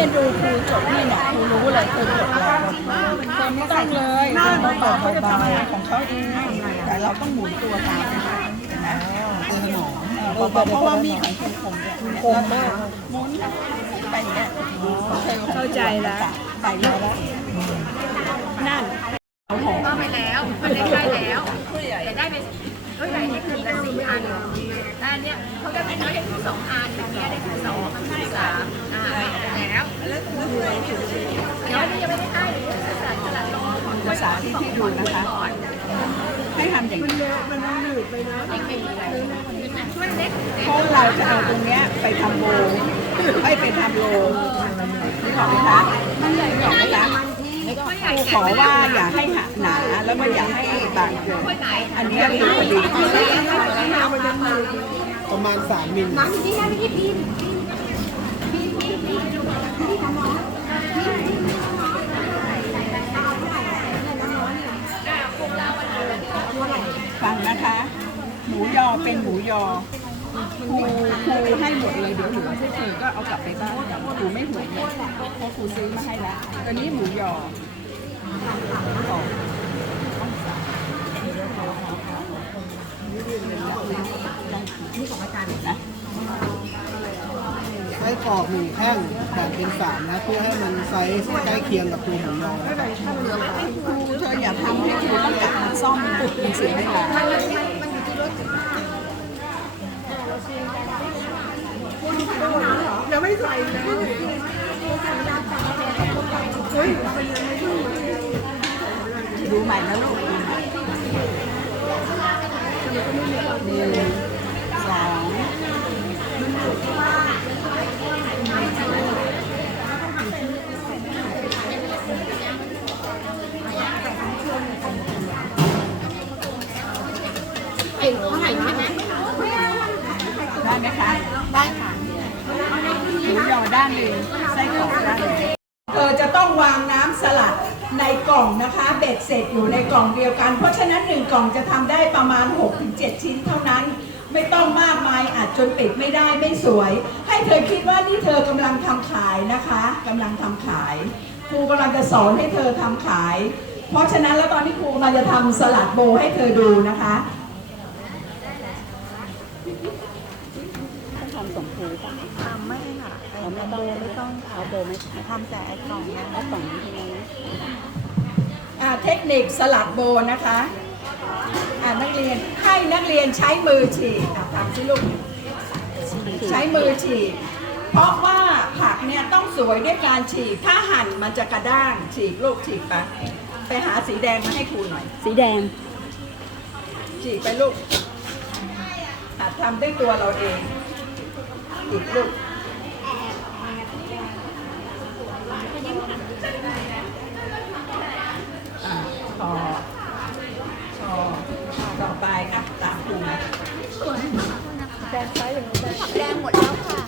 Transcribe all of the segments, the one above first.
รียนดูครูจบนี่เนี่ยครูรู้เลยครูจบแล้วเต็มไม่ต้องเลยเขาบอกเขาจะทำงานของเขาเองแต่เราต้องหมุนตัวตามนะเพราะเพราะว่ามีของครูคมเนี่ยคมมากหมุนไปเนี่ยเข้าใจแล้วไปแล้วนั่นก็ไปแล้วมันได้ได้แล้วแต่ได้ไปก็ใหญ่ให้คืนละสี่อัน อันเนี้ยเขาได้ไปน้อยให้คืนสองอันอย่างเงี้ยได้คืนสองอันที่สามอ่าแล้วเดี๋ยวนี่ยังไม่ได้ให้สลัดสลัดรอก่อนภาษาที่พี่ดูนะคะให้ทำอย่างนี้ช่วยเล็กเพราะเราจะเอาตรงเนี้ยไปทำโบให้ไปทำโลนี่ขอไหมคะมันใหญ่ขอไหมคะครูขอว่าอย่าให้หนาแล้วก็อย่าให้บางเกินอันนี้คือพอดี ประมาณสามมิลฟังนะคะ หมูยอเป็นหมูยอครูครูให้หมดเลยเดี๋ยวหลือที่เธอก็เอากลับไปบ้านครูไม่ห่วงเลยเพราะครูซื้อมาให้แล้วตอนนี้หมูยอนี่ของอาจารย์นะ ไส้กรอกหนึ่งแท่งแบ่งเป็นสามนะเพื่อให้มันไซส์ใกล้เคียงกับตัวหมูยอครูเธออย่าทำให้ครูต้องกลับมาซ่อมปุกเป็นเสียเวลาดูใหม่นะลูกดูใหม่หนึ่งสอง ได้ไหมคะ ได้ค่ะหมูยอด้านหนึ่งไส้กรอกด้านหนึ่งเธอจะต้องวางน้ำสลัดในกล่องนะคะเบ็ดเสร็จอยู่ในกล่องเดียวกัน เพราะฉะนั้นหนึ่งกล่องจะทำได้ประมาณ 6-7 ชิ้นเท่านั้น ไม่ต้องมากมายอาจจนปิดไม่ได้ไม่สวย ให้เธอคิดว่านี่เธอกำลังทำขายนะคะกำลังทำขาย ครูกำลังจะสอนให้เธอทำขาย เพราะฉะนั้นแล้วตอนนี้ครูกำลังจะทำสลัดโบให้เธอดูนะคะทำสมภูป่ะทำไม่ค่ะแต่โบไม่ต้องเอาโบไม่ทำแต่ไอ้กล่องนะไอ้กล่องนี้ทีนี้เทคนิคสลัดโบนะคะ อ่านักเรียนให้นักเรียนใช้มือฉีกอะทำสิลูกใช้มือฉีกเพราะว่าผักเนี่ยต้องสวยด้วยการฉีกถ้าหั่นมันจะกระด้างฉีกลูกฉีกไปไปหาสีแดงมาให้ครูหน่อย สีแดง ฉีกไปลูกอะทำด้วยตัวเราเองอีกลูก งซ้ายหรือแดงผักแดงหมดแล้วค่ะ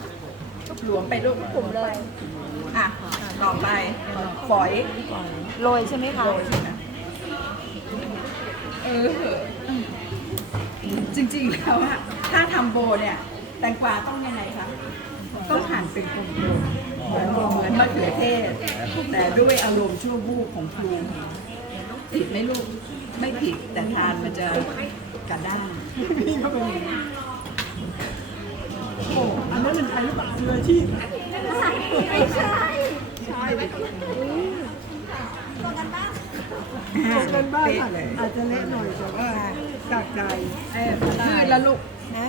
หลวมไปลูกกลุ่มเลย อะต่อไปฝอยโรยใช่ไหมคะโรยใช่ไหมเออจริงๆแล้วอะถ้าทำโบเนี่ย แตงกวาต้องยังไงคะต้องหั่นเป็นกลมๆเหมือนเหมือนมะเขือเทศ แต่ด้วยอารมณ์ชั่ววูบของครูผิดไหมลูก ไม่ผิดแต่ทานมันจะกระด้างนี่ก็เป็น ไทยหรือเปล่ามืออชีพไม่ใช่ใช่ไหมตัวกันบ้างตัวกันบ้างอาจจะเละหน่อยแต่ว่าจากใจเออยืดละลูกนะ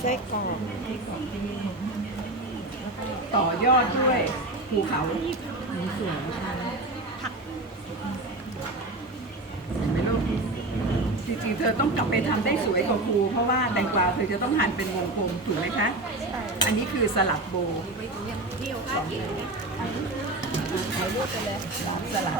ไส้กรอกไส้กรอกที่นี่ต่อยอดด้วยภูเขาสวยเห็นไหมลูกจ ริงๆ เธอต้องกลับไปทำได้สวยกว่าครู เพราะว่าแตงกวาเธอจะต้องหั่นเป็นวงกลมถูกไหมคะ อันนี้คือสลัดโบว์สองถ่ายรูปไปเลยสลัด